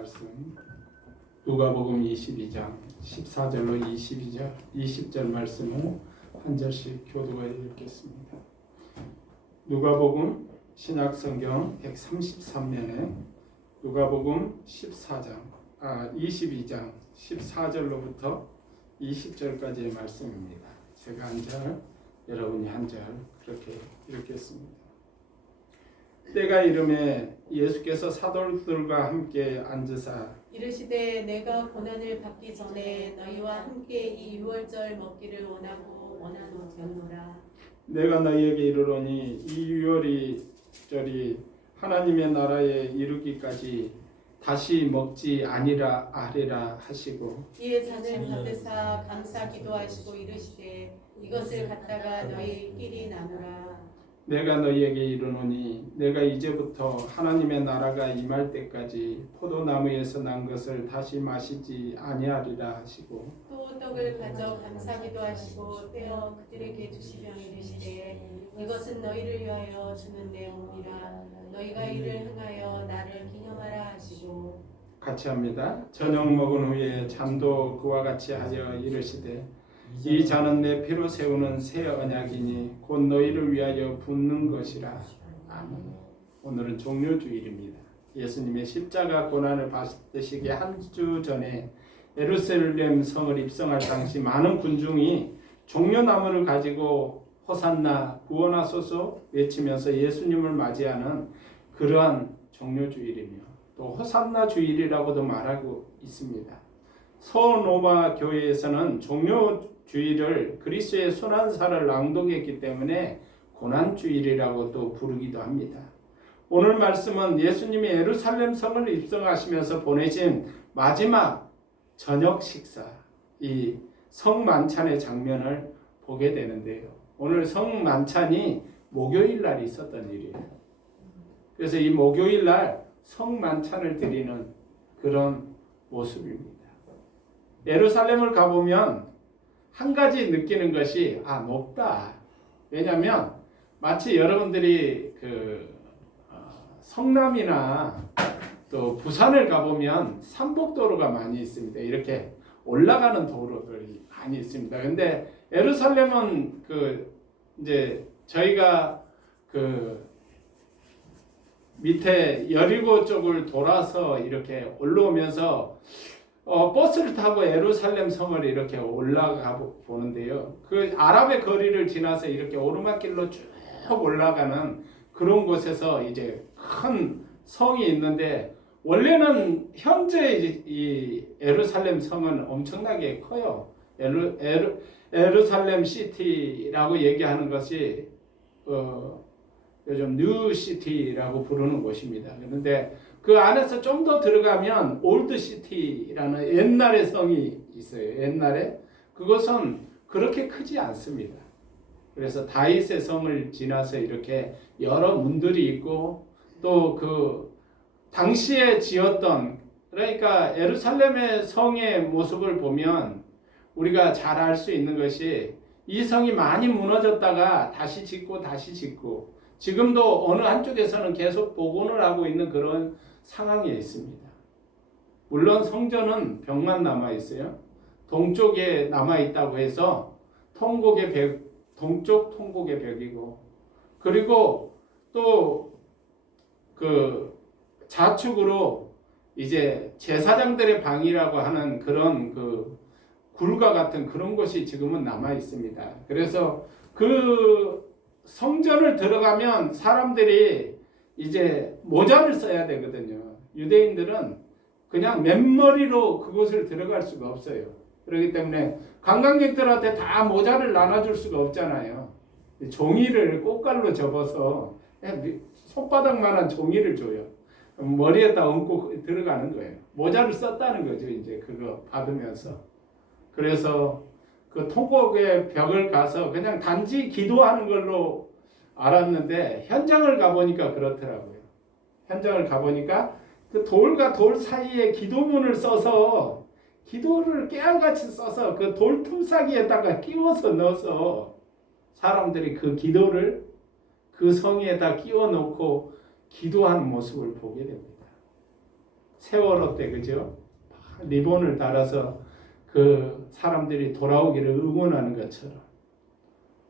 말씀 누가복음 22장 14절로 20절 말씀을 한 절씩 교도해 읽겠습니다. 누가복음 신약성경 133면에 누가복음 22장 14절로부터 20절까지의 말씀입니다. 제가 한 절, 여러분이 한 절 그렇게 읽겠습니다. 때가 이르매 예수께서 사도들과 함께 앉으사 이르시되 내가 고난을 받기 전에 너희와 함께 이 유월절 먹기를 원하노라. 내가 너희에게 이르노니 이 유월절이 하나님의 나라에 이르기까지 다시 먹지 아니라 하리라 하시고 이에 잔을 받으사 감사 기도하시고 이르시되 이것을 갖다가 너희끼리 나누라. 내가 너희에게 이르노니 내가 이제부터 하나님의 나라가 임할 때까지 포도나무에서 난 것을 다시 마시지 아니하리라 하시고 또 떡을 가져 감사 기도하시고 떼어 그들에게 주시며 이르시되 이것은 너희를 위하여 주는 내 몸이라. 너희가 이를 행하여 나를 기념하라 하시고 같이 합니다. 저녁 먹은 후에 잔도 그와 같이 하여 이르시되 이 잔은 내 피로 세우는 새 언약이니 곧 너희를 위하여 붓는 것이라. 아멘. 오늘은 종료주일입니다. 예수님의 십자가 고난을 받으시기 한 주 전에 예루살렘 성을 입성할 당시 많은 군중이 종려나무를 가지고 호산나 구원하소서 외치면서 예수님을 맞이하는 그러한 종료주일이며 또 호산나 주일이라고도 말하고 있습니다. 서노바 교회에서는 종료주일을 그리스도의 순환사를 낭독했기 때문에 고난주일이라고 또 부르기도 합니다. 오늘 말씀은 예수님이 예루살렘 성을 입성하시면서 보내신 마지막 저녁 식사, 이 성만찬의 장면을 보게 되는데요. 오늘 성만찬이 목요일 날 있었던 일이에요. 그래서 이 목요일 날 성만찬을 드리는 그런 모습입니다. 예루살렘을 가보면 한 가지 느끼는 것이 높다. 왜냐하면 마치 여러분들이 성남이나 또 부산을 가보면 산복도로가 많이 있습니다. 이렇게 올라가는 도로들이 많이 있습니다. 근데 예루살렘은 이제 저희가 밑에 여리고 쪽을 돌아서 이렇게 올라오면서 버스를 타고 예루살렘 성을 이렇게 올라가 보는데요. 그 아랍의 거리를 지나서 이렇게 오르막길로 쭉 올라가는 그런 곳에서 이제 큰 성이 있는데 원래는 현재 이 예루살렘 성은 엄청나게 커요. 예루살렘 시티라고 얘기하는 것이 요즘 뉴 시티라고 부르는 곳입니다. 그런데 그 안에서 좀 더 들어가면 올드 시티라는 옛날의 성이 있어요. 옛날에 그것은 그렇게 크지 않습니다. 그래서 다윗의 성을 지나서 이렇게 여러 문들이 있고 또 당시에 지었던, 그러니까 예루살렘의 성의 모습을 보면 우리가 잘 알 수 있는 것이 이 성이 많이 무너졌다가 다시 짓고 지금도 어느 한쪽에서는 계속 복원을 하고 있는 그런 상황에 있습니다. 물론 성전은 벽만 남아 있어요. 동쪽에 남아 있다고 해서 동쪽 통곡의 벽이고, 그리고 또 좌측으로 이제 제사장들의 방이라고 하는 그런 굴과 같은 그런 곳이 지금은 남아 있습니다. 그래서 성전을 들어가면 사람들이 이제 모자를 써야 되거든요. 유대인들은 그냥 맨머리로 그곳을 들어갈 수가 없어요. 그렇기 때문에 관광객들한테 다 모자를 나눠줄 수가 없잖아요. 종이를 꽃갈로 접어서 손바닥만한 종이를 줘요. 머리에다 얹고 들어가는 거예요. 모자를 썼다는 거죠. 이제 그거 받으면서. 그래서 그 통곡의 벽을 가서 그냥 단지 기도하는 걸로 알았는데 현장을 가보니까 그렇더라고요. 현장을 가보니까 그 돌과 돌 사이에 기도문을 써서 기도를 깨알같이 써서 그 돌 틈사기에다가 끼워서 넣어서 사람들이 그 기도를 그 성에다 끼워 놓고 기도하는 모습을 보게 됩니다. 세월호 때 그죠? 리본을 달아서 그 사람들이 돌아오기를 응원하는 것처럼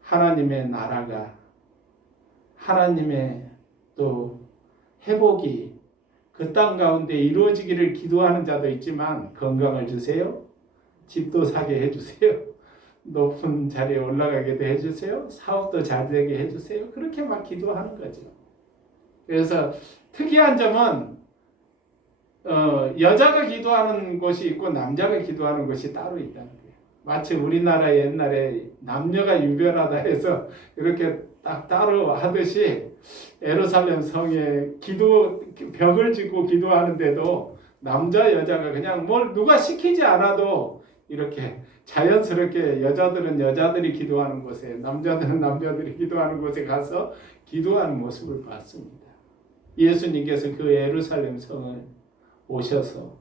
하나님의 나라가 하나님의 또 회복이 그 땅 가운데 이루어지기를 기도하는 자도 있지만 건강을 주세요. 집도 사게 해주세요. 높은 자리에 올라가게도 해주세요. 사업도 잘 되게 해주세요. 그렇게 막 기도하는 거죠. 그래서 특이한 점은 여자가 기도하는 곳이 있고 남자가 기도하는 곳이 따로 있다는 거예요. 마치 우리나라 옛날에 남녀가 유별하다 해서 이렇게 딱 따로 하듯이 예루살렘 성에 벽을 짓고 기도하는데도 남자 여자가 그냥 뭘 누가 시키지 않아도 이렇게 자연스럽게 여자들은 여자들이 기도하는 곳에 남자들은 남자들이 기도하는 곳에 가서 기도하는 모습을 봤습니다. 예수님께서 그 예루살렘 성을 오셔서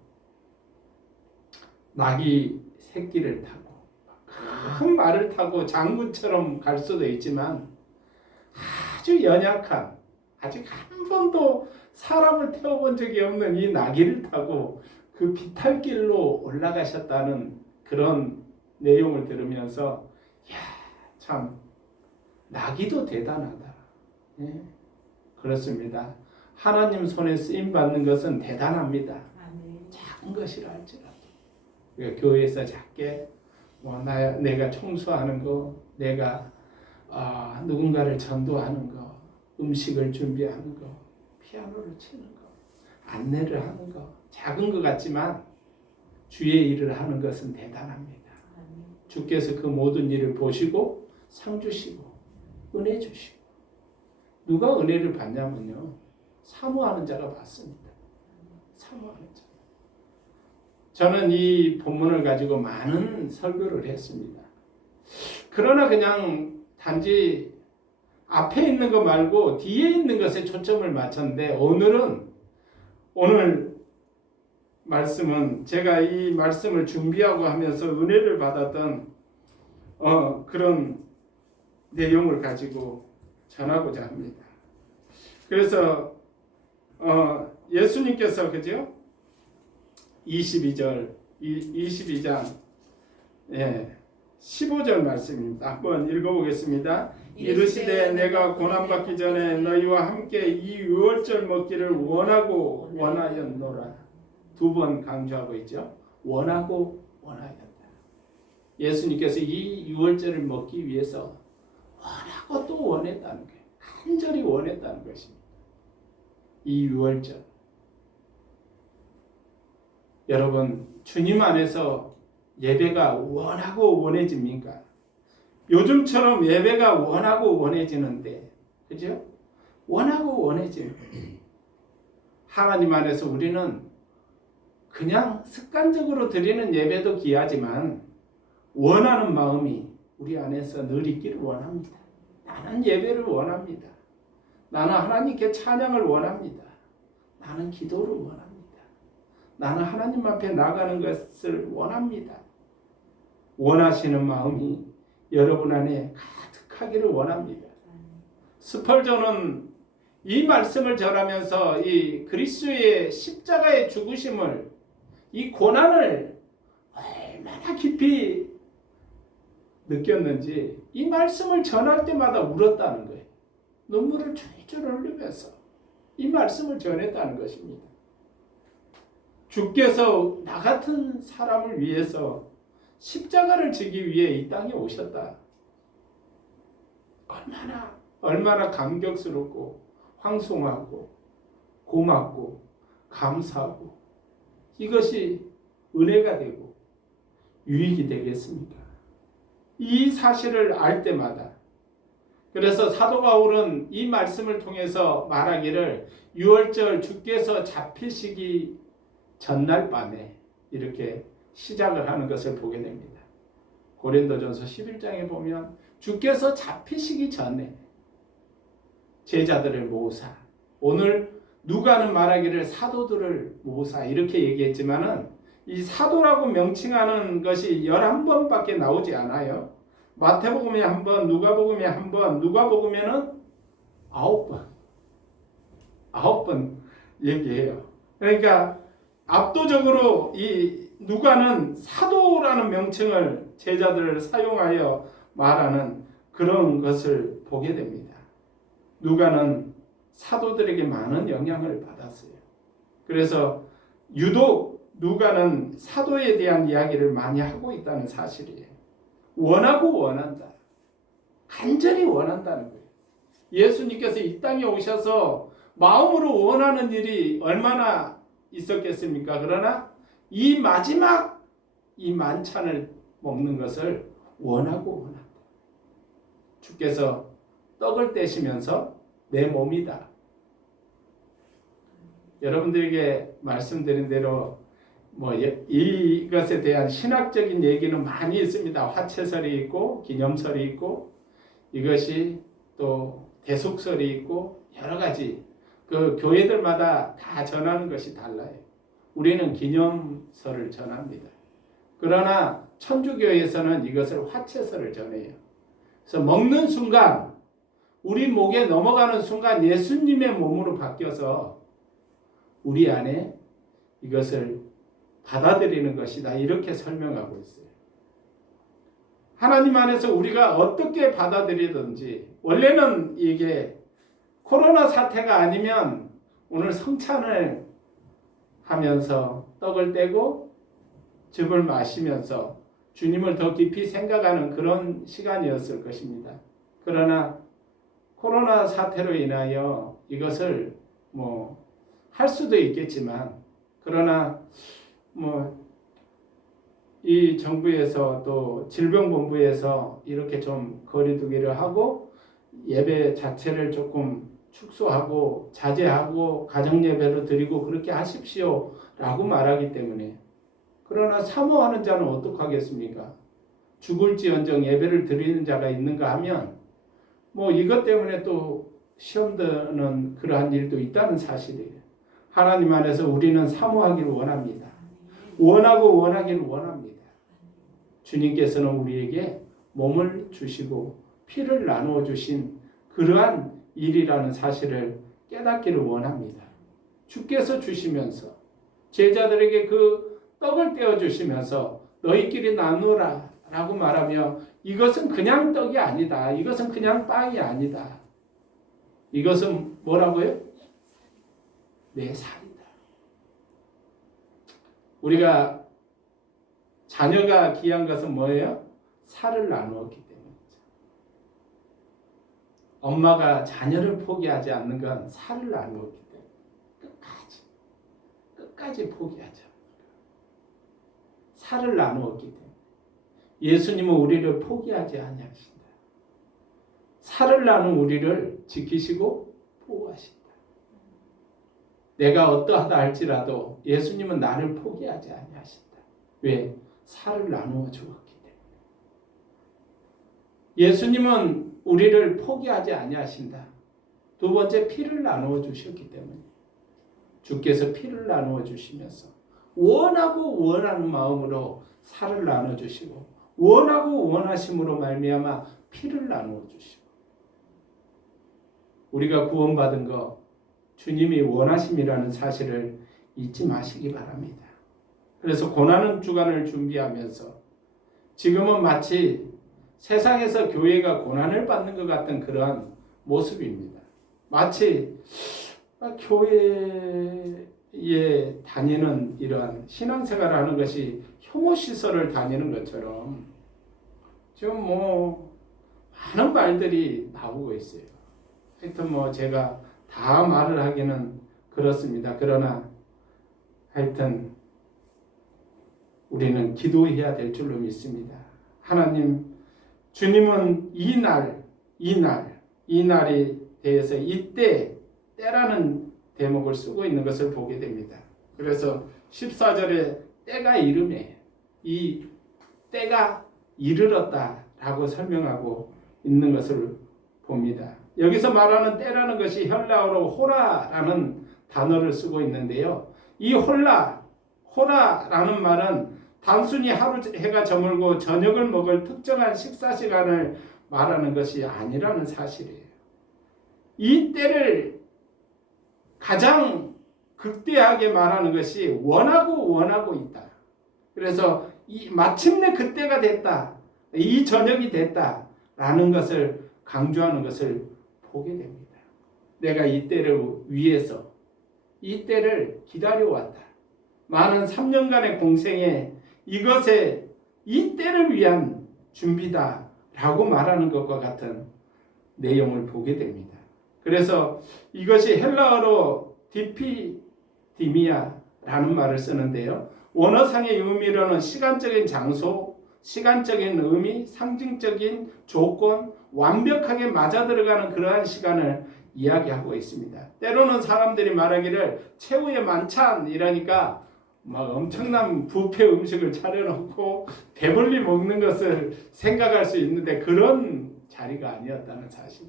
낙이 새끼를 타고 큰 말을 타고 장군처럼 갈 수도 있지만 아주 연약한 아직 한 번도 사람을 태워본 적이 없는 이 나귀를 타고 그 비탈길로 올라가셨다는 그런 내용을 들으면서 참 나귀도 대단하다. 예, 그렇습니다. 하나님 손에 쓰임 받는 것은 대단합니다. 작은 것이라 할지라도 교회에서 작게 내가 청소하는 거, 내가 누군가를 전도하는 거, 음식을 준비하는 거, 피아노를 치는 거, 안내를 하는 거, 작은 것 같지만 주의 일을 하는 것은 대단합니다. 주께서 그 모든 일을 보시고 상 주시고 은혜 주시고 누가 은혜를 받냐면요, 사모하는 자가 받습니다. 사모하는 자. 저는 이 본문을 가지고 많은 설교를 했습니다. 그러나 그냥 단지 앞에 있는 거 말고 뒤에 있는 것에 초점을 맞췄는데 오늘 말씀은 제가 이 말씀을 준비하고 하면서 은혜를 받았던 그런 내용을 가지고 전하고자 합니다. 그래서 예수님께서 그죠? 22장 15절 말씀입니다. 한번 읽어보겠습니다. 이르시되 내가 고난받기 전에 너희와 함께 이 유월절 먹기를 원하였노라. 두 번 강조하고 있죠. 원하였다. 예수님께서 이 유월절을 먹기 위해서 원하고 또 원했다는 거예요. 간절히 원했다는 것입니다. 이 유월절. 여러분, 주님 안에서 예배가 원하고 원해집니까? 요즘처럼 예배가 원하고 원해지는데, 그죠? 원하고 원해지는 하나님 안에서 우리는 그냥 습관적으로 드리는 예배도 귀하지만 원하는 마음이 우리 안에서 늘 있기를 원합니다. 나는 예배를 원합니다. 나는 하나님께 찬양을 원합니다. 나는 기도를 원합니다. 나는 하나님 앞에 나가는 것을 원합니다. 원하시는 마음이 여러분 안에 가득하기를 원합니다. 스펄전은 이 말씀을 전하면서 이 그리스도의 십자가의 죽으심을, 이 고난을 얼마나 깊이 느꼈는지 이 말씀을 전할 때마다 울었다는 거예요. 눈물을 줄줄 흘리면서 이 말씀을 전했다는 것입니다. 주께서 나 같은 사람을 위해서 십자가를 지기 위해 이 땅에 오셨다. 얼마나 감격스럽고 황송하고 고맙고 감사하고 이것이 은혜가 되고 유익이 되겠습니까? 이 사실을 알 때마다, 그래서 사도 바울은 이 말씀을 통해서 말하기를 유월절 주께서 잡히시기 전날 밤에 이렇게 시작을 하는 것을 보게 됩니다. 고린도전서 11장에 보면 주께서 잡히시기 전에 제자들을 모으사, 오늘 누가는 말하기를 사도들을 모으사 이렇게 얘기했지만은 이 사도라고 명칭하는 것이 11번밖에 나오지 않아요. 마태복음에 한 번, 누가복음에 한 번, 누가복음에는 9번 얘기해요. 그러니까 압도적으로 이 누가는 사도라는 명칭을 제자들을 사용하여 말하는 그런 것을 보게 됩니다. 누가는 사도들에게 많은 영향을 받았어요. 그래서 유독 누가는 사도에 대한 이야기를 많이 하고 있다는 사실이에요. 원하고 원한다. 간절히 원한다는 거예요. 예수님께서 이 땅에 오셔서 마음으로 원하는 일이 얼마나 있었겠습니까? 그러나 이 마지막 이 만찬을 먹는 것을 원하고 원한다. 주께서 떡을 떼시면서 내 몸이다. 여러분들에게 말씀드린 대로 이것에 대한 신학적인 얘기는 많이 있습니다. 화채설이 있고 기념설이 있고 이것이 또 대속설이 있고 여러 가지 그 교회들마다 다 전하는 것이 달라요. 우리는 기념설을 전합니다. 그러나 천주교에서는 이것을 화채설을 전해요. 그래서 먹는 순간 우리 목에 넘어가는 순간 예수님의 몸으로 바뀌어서 우리 안에 이것을 받아들이는 것이다. 이렇게 설명하고 있어요. 하나님 안에서 우리가 어떻게 받아들이든지 원래는 이게 코로나 사태가 아니면 오늘 성찬을 하면서 떡을 떼고 즙을 마시면서 주님을 더 깊이 생각하는 그런 시간이었을 것입니다. 그러나 코로나 사태로 인하여 이것을 할 수도 있겠지만 그러나 이 정부에서 또 질병본부에서 이렇게 좀 거리두기를 하고 예배 자체를 조금 축소하고 자제하고 가정예배로 드리고 그렇게 하십시오 라고 말하기 때문에 그러나 사모하는 자는 어떡하겠습니까? 죽을지언정 예배를 드리는 자가 있는가 하면 이것 때문에 또 시험 드는 그러한 일도 있다는 사실이에요. 하나님 안에서 우리는 사모하기를 원합니다. 원하고 원하기를 원합니다. 주님께서는 우리에게 몸을 주시고 피를 나누어 주신 그러한 일이라는 사실을 깨닫기를 원합니다. 주께서 주시면서 제자들에게 그 떡을 떼어 주시면서 너희끼리 나누라 라고 말하며 이것은 그냥 떡이 아니다. 이것은 그냥 빵이 아니다. 이것은 뭐라고요? 내 살이다. 우리가 자녀가 귀한 것은 뭐예요? 살을 나누었기 때문이죠. 엄마가 자녀를 포기하지 않는 건 살을 나누었기 때문에 끝까지 포기하지 않는 거예요. 살을 나누었기 때문에 예수님은 우리를 포기하지 아니하신다. 살을 나눈 우리를 지키시고 보호하신다. 내가 어떠하다 할지라도 예수님은 나를 포기하지 아니하신다. 왜? 살을 나누어 주었기 때문에. 예수님은 우리를 포기하지 아니하신다. 두 번째 피를 나누어 주셨기 때문에 주께서 피를 나누어 주시면서 원하고 원하는 마음으로 살을 나눠 주시고 원하고 원하심으로 말미암아 피를 나누어 주시고 우리가 구원받은 거 주님이 원하심이라는 사실을 잊지 마시기 바랍니다. 그래서 고난의 주간을 준비하면서 지금은 마치 세상에서 교회가 고난을 받는 것 같은 그러한 모습입니다. 마치 교회에 다니는 이러한 신앙생활을 하는 것이 혐오시설을 다니는 것처럼 지금 많은 말들이 나오고 있어요. 하여튼 제가 다 말을 하기는 그렇습니다. 그러나 하여튼 우리는 기도해야 될 줄로 믿습니다. 하나님, 주님은 이 날에 대해서 이때, 때라는 대목을 쓰고 있는 것을 보게 됩니다. 그래서 14절에 때가 이르매 이 때가 이르렀다라고 설명하고 있는 것을 봅니다. 여기서 말하는 때라는 것이 헬라어로 호라라는 단어를 쓰고 있는데요. 이 호라라는 말은 단순히 하루 해가 저물고 저녁을 먹을 특정한 식사 시간을 말하는 것이 아니라는 사실이에요. 이 때를 가장 극대하게 말하는 것이 원하고 있다. 그래서 마침내 그때가 됐다. 이 저녁이 됐다라는 것을 강조하는 것을 보게 됩니다. 내가 이 때를 위해서 이 때를 기다려왔다. 많은 3년간의 공생에 이것에 이 때를 위한 준비다라고 말하는 것과 같은 내용을 보게 됩니다. 그래서 이것이 헬라어로 디피디미아라는 말을 쓰는데요. 원어상의 의미로는 시간적인 장소, 시간적인 의미, 상징적인 조건, 완벽하게 맞아들어가는 그러한 시간을 이야기하고 있습니다. 때로는 사람들이 말하기를 최후의 만찬이라니까 막 엄청난 뷔페 음식을 차려놓고 배불리 먹는 것을 생각할 수 있는데 그런 자리가 아니었다는 사실.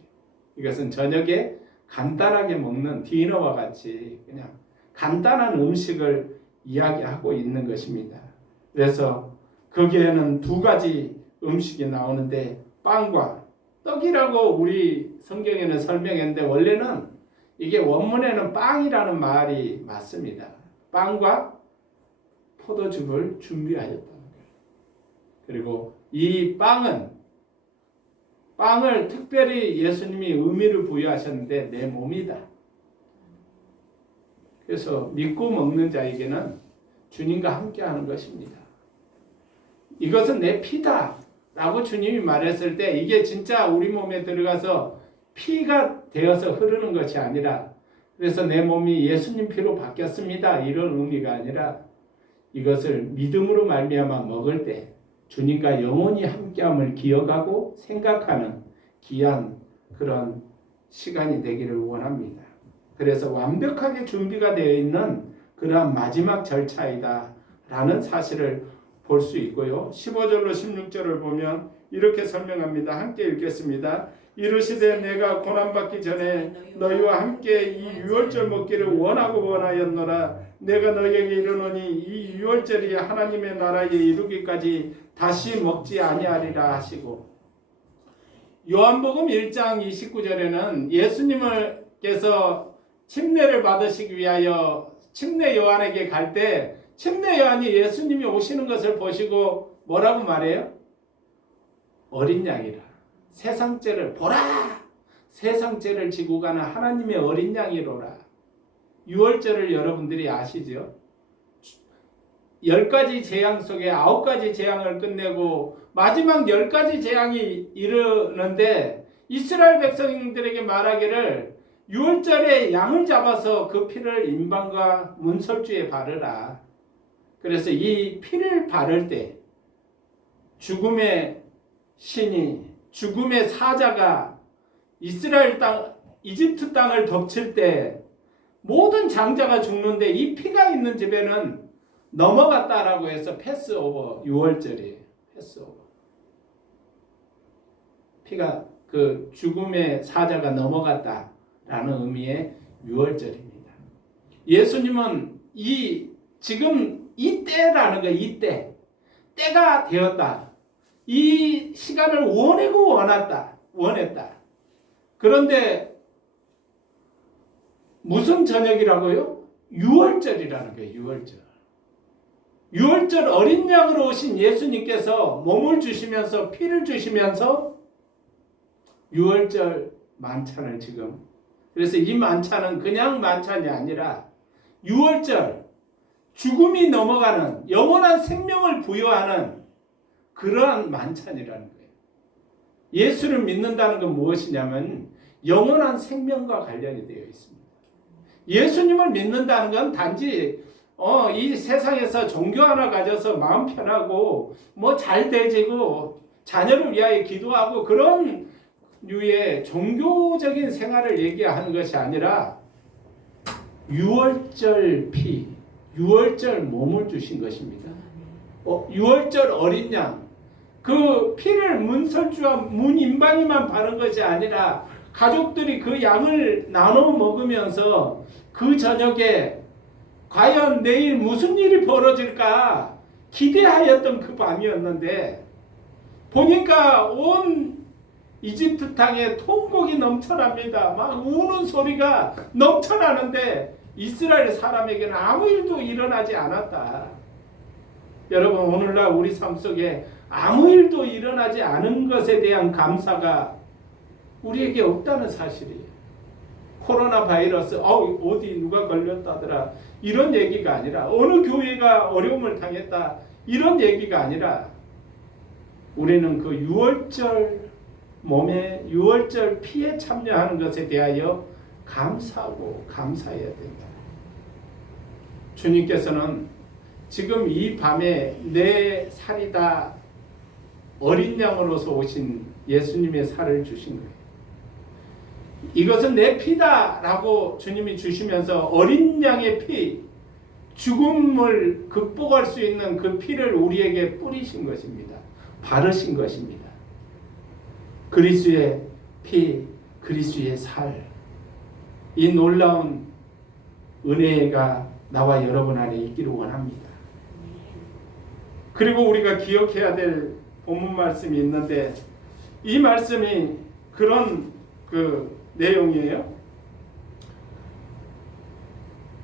이것은 저녁에 간단하게 먹는 디너와 같이 그냥 간단한 음식을 이야기하고 있는 것입니다. 그래서 거기에는 두 가지 음식이 나오는데 빵과 떡이라고 우리 성경에는 설명했는데 원래는 이게 원문에는 빵이라는 말이 맞습니다. 빵과 포도즙을 준비하였다는 거예요. 그리고 이 빵을 특별히 예수님이 의미를 부여하셨는데 내 몸이다. 그래서 믿고 먹는 자에게는 주님과 함께하는 것입니다. 이것은 내 피다 라고 주님이 말했을 때 이게 진짜 우리 몸에 들어가서 피가 되어서 흐르는 것이 아니라 그래서 내 몸이 예수님 피로 바뀌었습니다 이런 의미가 아니라 이것을 믿음으로 말미암아 먹을 때 주님과 영원히 함께함을 기억하고 생각하는 귀한 그런 시간이 되기를 원합니다. 그래서 완벽하게 준비가 되어 있는 그러한 마지막 절차이다 라는 사실을 볼 수 있고요. 15절로 16절을 보면 이렇게 설명합니다. 함께 읽겠습니다. 이르시되 내가 고난받기 전에 너희와 함께 이 유월절 먹기를 원하였노라. 내가 너희에게 이르노니 이 유월절이 하나님의 나라에 이르기까지 다시 먹지 아니하리라 하시고 요한복음 1장 29절에는 예수님께서 침례를 받으시기 위하여 침례 요한에게 갈 때 침례 요한이 예수님이 오시는 것을 보시고 뭐라고 말해요? 어린 양이라. 세상죄를 보라. 세상죄를 지고 가는 하나님의 어린 양이로라. 유월절을 여러분들이 아시죠? 10가지 재앙 속에 9가지 재앙을 끝내고 마지막 10가지 재앙이 이르는데 이스라엘 백성들에게 말하기를 유월절에 양을 잡아서 그 피를 임방과 문설주에 바르라. 그래서 이 피를 바를 때 죽음의 신이 죽음의 사자가 이스라엘 땅 이집트 땅을 덮칠 때 모든 장자가 죽는데 이 피가 있는 집에는 넘어갔다라고 해서 패스오버 유월절이에요. 패스오버. 피가 그 죽음의 사자가 넘어갔다라는 의미의 유월절입니다. 예수님은 지금 이 때라는 거, 이 때가 되었다. 이 시간을 원했다. 그런데 무슨 저녁이라고요? 유월절이라는 거예요. 유월절 어린 양으로 오신 예수님께서 몸을 주시면서 피를 주시면서 유월절 만찬을 지금 그래서 이 만찬은 그냥 만찬이 아니라 유월절 죽음이 넘어가는 영원한 생명을 부여하는 그러한 만찬이라는 거예요. 예수를 믿는다는 건 무엇이냐면 영원한 생명과 관련이 되어 있습니다. 예수님을 믿는다는 건 단지 이 세상에서 종교 하나 가져서 마음 편하고 뭐 잘 되지고 자녀를 위하여 기도하고 그런 류의 종교적인 생활을 얘기하는 것이 아니라 유월절 피, 유월절 몸을 주신 것입니다. 유월절 어린 양, 그 피를 문설주와 문임방이만 바른 것이 아니라 가족들이 그 양을 나눠 먹으면서 그 저녁에 과연 내일 무슨 일이 벌어질까 기대하였던 그 밤이었는데 보니까 온 이집트 땅에 통곡이 넘쳐납니다. 막 우는 소리가 넘쳐나는데 이스라엘 사람에게는 아무 일도 일어나지 않았다. 여러분, 오늘날 우리 삶 속에 아무 일도 일어나지 않은 것에 대한 감사가 우리에게 없다는 사실이에요. 코로나 바이러스 어디 누가 걸렸다더라 이런 얘기가 아니라, 어느 교회가 어려움을 당했다 이런 얘기가 아니라, 우리는 그 유월절 몸에 유월절 피에 참여하는 것에 대하여 감사하고 감사해야 된다. 주님께서는 지금 이 밤에 내 살이다 어린 양으로서 오신 예수님의 살을 주신 거예요. 이것은 내 피다라고 주님이 주시면서 어린 양의 피, 죽음을 극복할 수 있는 그 피를 우리에게 뿌리신 것입니다. 바르신 것입니다. 그리스도의 피, 그리스도의 살, 이 놀라운 은혜가 나와 여러분 안에 있기를 원합니다. 그리고 우리가 기억해야 될 본문 말씀이 있는데, 이 말씀이 그런 그 내용이에요.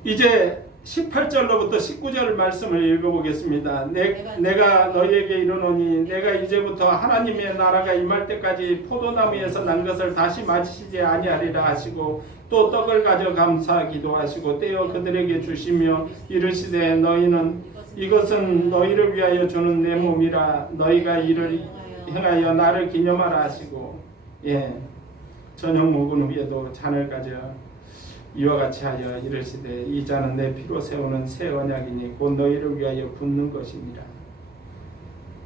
이제 18절로부터 19절 말씀을 읽어보겠습니다. 내가 너희에게 이르노니 내가 이제부터 하나님의 나라가 임할 때까지 포도나무에서 난 것을 다시 마시지 아니하리라 하시고, 또 떡을 가져 감사 기도하시고 떼어 그들에게 주시며 이르시되 이것은 너희를 위하여 주는 내 몸이라. 너희가 이를 행하여 나를 기념하라 하시고, 저녁 먹은 후에도 잔을 가져 이와 같이 하여 이르시되 이 잔은 내 피로 세우는 새 언약이니 곧 너희를 위하여 붓는 것이니라.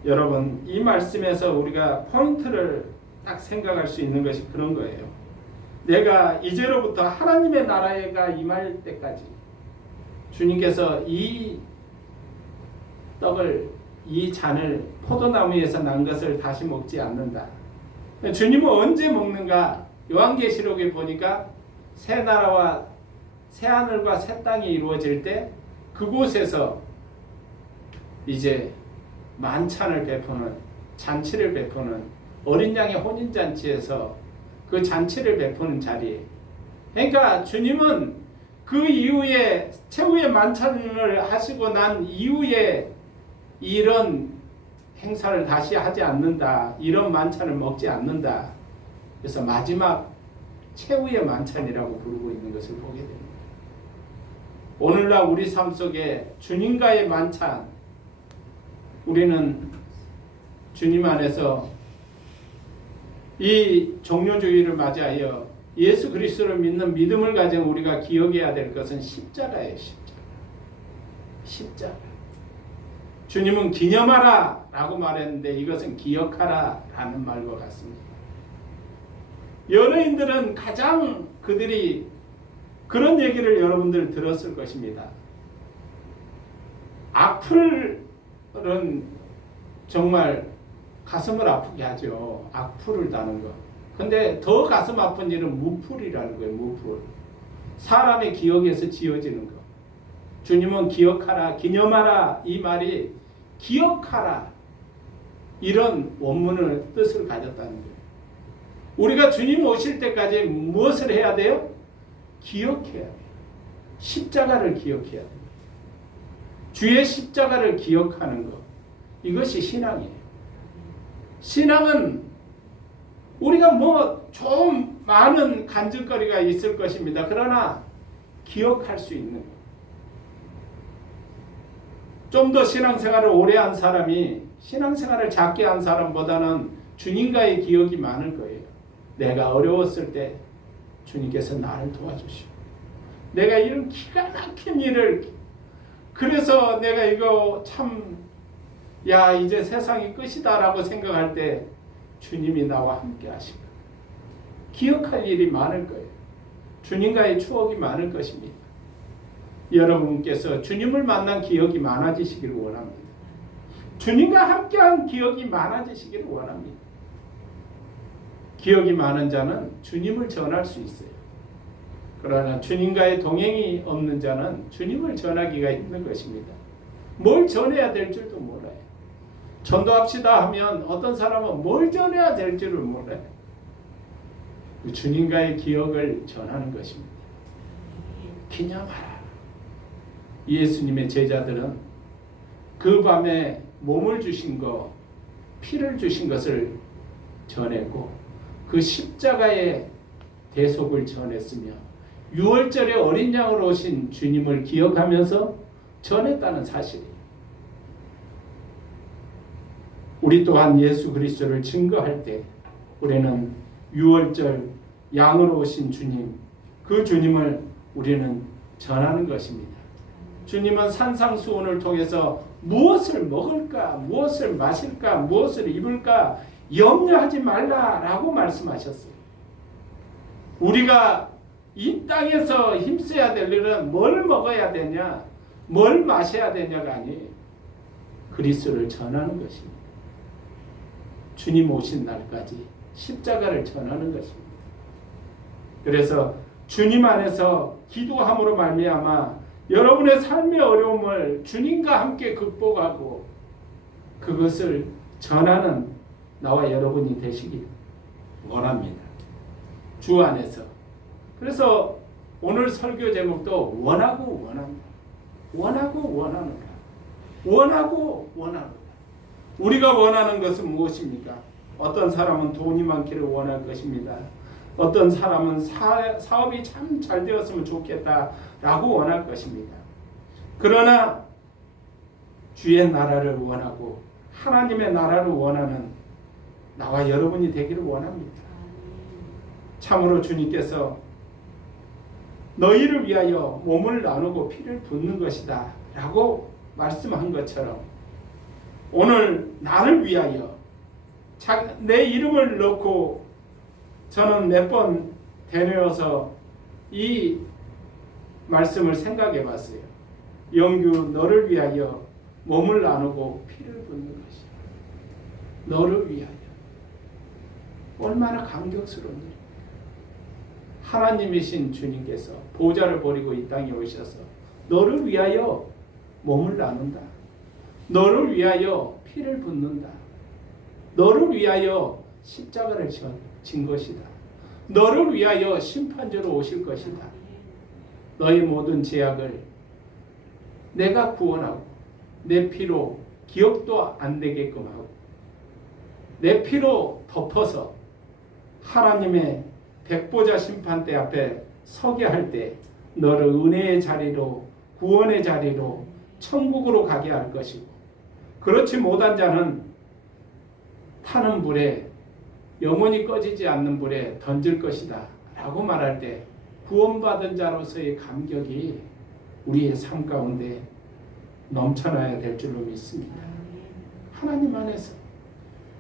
여러분, 이 말씀에서 우리가 포인트를 딱 생각할 수 있는 것이 그런 거예요. 내가 이제로부터 하나님의 나라가 임할 때까지 주님께서 이 떡을, 이 잔을 포도나무에서 난 것을 다시 먹지 않는다. 주님은 언제 먹는가? 요한계시록에 보니까 새 나라와 새 하늘과 새 땅이 이루어질 때 그곳에서 이제 만찬을 베푸는, 잔치를 베푸는, 어린 양의 혼인잔치에서 그 잔치를 베푸는 자리에, 그러니까 주님은 그 이후에 최후의 만찬을 하시고 난 이후에 이런 행사를 다시 하지 않는다. 이런 만찬을 먹지 않는다. 그래서 마지막 최후의 만찬이라고 부르고 있는 것을 보게 됩니다. 오늘날 우리 삶 속에 주님과의 만찬, 우리는 주님 안에서 이 종료주의를 맞이하여 예수 그리스도를 믿는 믿음을 가진 우리가 기억해야 될 것은 십자가예요. 십자가. 주님은 기념하라 라고 말했는데 이것은 기억하라 라는 말과 같습니다. 연예인들은 가장 그들이 그런 얘기를 여러분들 들었을 것입니다. 악플은 정말 가슴을 아프게 하죠. 악플을 다는 거. 근데 더 가슴 아픈 일은 무플이라는 거예요. 무플. 사람의 기억에서 지어지는 거. 주님은 기억하라, 기념하라, 이 말이 기억하라, 이런 원문을 뜻을 가졌다는 거예요. 우리가 주님 오실 때까지 무엇을 해야 돼요? 기억해야 돼요. 십자가를 기억해야 돼요. 주의 십자가를 기억하는 것, 이것이 신앙이에요. 신앙은 우리가 좀 많은 간증거리가 있을 것입니다. 그러나 기억할 수 있는 것. 좀 더 신앙생활을 오래 한 사람이 신앙생활을 작게 한 사람보다는 주님과의 기억이 많을 거예요. 내가 어려웠을 때 주님께서 나를 도와주시고, 내가 이런 기가 막힌 일을, 그래서 내가 이거 참, 이제 세상이 끝이다 라고 생각할 때 주님이 나와 함께 하시고, 기억할 일이 많을 거예요. 주님과의 추억이 많을 것입니다. 여러분께서 주님을 만난 기억이 많아지시기를 원합니다. 주님과 함께한 기억이 많아지시기를 원합니다. 기억이 많은 자는 주님을 전할 수 있어요. 그러나 주님과의 동행이 없는 자는 주님을 전하기가 힘든 것입니다. 뭘 전해야 될 줄도 몰라요. 전도합시다 하면 어떤 사람은 뭘 전해야 될 줄을 몰라요. 주님과의 기억을 전하는 것입니다. 기념하라. 예수님의 제자들은 그 밤에 몸을 주신 것, 피를 주신 것을 전했고 그 십자가의 대속을 전했으며 유월절에 어린 양으로 오신 주님을 기억하면서 전했다는 사실이에요. 우리 또한 예수 그리스도를 증거할 때 우리는 유월절 양으로 오신 주님, 그 주님을 우리는 전하는 것입니다. 주님은 산상수훈을 통해서 무엇을 먹을까, 무엇을 마실까, 무엇을 입을까 염려하지 말라라고 말씀하셨어요. 우리가 이 땅에서 힘써야 될 일은 뭘 먹어야 되냐, 뭘 마셔야 되냐가 아니 그리스도를 전하는 것입니다. 주님 오신 날까지 십자가를 전하는 것입니다. 그래서 주님 안에서 기도함으로 말미암아 여러분의 삶의 어려움을 주님과 함께 극복하고 그것을 전하는 나와 여러분이 되시길 원합니다. 주 안에서. 그래서 오늘 설교 제목도 원하고 원한다. 원하고 원하는가. 원하고 원하는가. 우리가 원하는 것은 무엇입니까? 어떤 사람은 돈이 많기를 원할 것입니다. 어떤 사람은 사업이 참 잘 되었으면 좋겠다라고 원할 것입니다. 그러나 주의 나라를 원하고 하나님의 나라를 원하는 나와 여러분이 되기를 원합니다. 참으로 주님께서 너희를 위하여 몸을 나누고 피를 붓는 것이다 라고 말씀한 것처럼 오늘 나를 위하여 내 이름을 넣고 저는 몇 번 되뇌어서 이 말씀을 생각해 봤어요. 영규 너를 위하여 몸을 나누고 피를 붓는 것이다. 너를 위하여. 얼마나 감격스러운 일입니까? 하나님이신 주님께서 보좌를 버리고 이 땅에 오셔서 너를 위하여 몸을 나눈다. 너를 위하여 피를 붓는다. 너를 위하여 십자가를 진 것이다. 너를 위하여 심판자로 오실 것이다. 너의 모든 죄악을 내가 구원하고 내 피로 기억도 안 되게끔 하고 내 피로 덮어서 하나님의 백보자 심판대 앞에 서게 할 때 너를 은혜의 자리로 구원의 자리로 천국으로 가게 할 것이고 그렇지 못한 자는 타는 불에 영원히 꺼지지 않는 불에 던질 것이다 라고 말할 때 구원받은 자로서의 감격이 우리의 삶 가운데 넘쳐나야 될 줄로 믿습니다. 하나님 안에서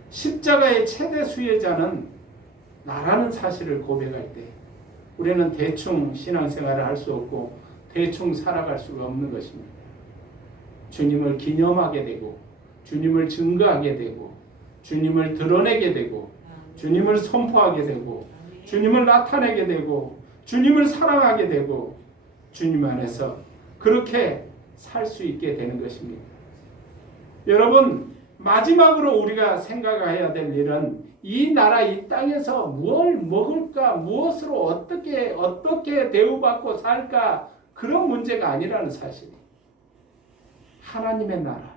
십자가의 최대 수혜자는 나라는 사실을 고백할 때 우리는 대충 신앙생활을 할 수 없고 대충 살아갈 수가 없는 것입니다. 주님을 기념하게 되고 주님을 증거하게 되고 주님을 드러내게 되고 주님을 선포하게 되고 주님을 나타내게 되고 주님을 사랑하게 되고 주님 안에서 그렇게 살 수 있게 되는 것입니다. 여러분 마지막으로 우리가 생각해야 될 일은 이 나라 이 땅에서 뭘 먹을까 무엇으로 어떻게 대우받고 살까 그런 문제가 아니라는 사실. 하나님의 나라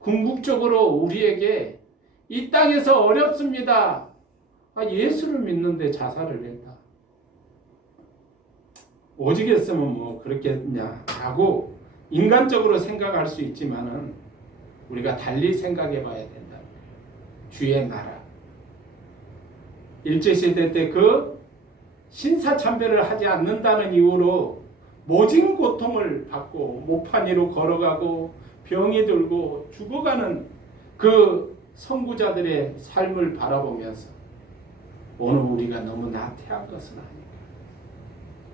궁극적으로 우리에게 이 땅에서 어렵습니다. 예수를 믿는데 자살을 했다. 오직했으면 뭐 그렇겠냐 하고 인간적으로 생각할 수 있지만은 우리가 달리 생각해 봐야 된다. 주의 나라. 일제시대 때 그 신사참배를 하지 않는다는 이유로 모진 고통을 받고 목판 위로 걸어가고 병이 들고 죽어가는 그 선구자들의 삶을 바라보면서 오늘 우리가 너무 나태한 것은 아닌가,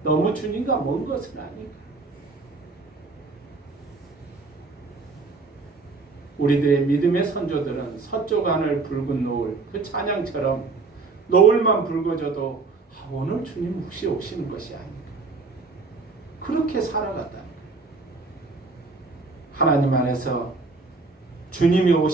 너무 주님과 먼 것은 아닌가. 우리들의 믿음의 선조들은 서쪽 하늘 붉은 노을 그 찬양처럼 노을만 붉어져도 오늘 주님 혹시 오시는 것이 아닌가 그렇게 살아갔다. 하나님 안에서 주님이 오시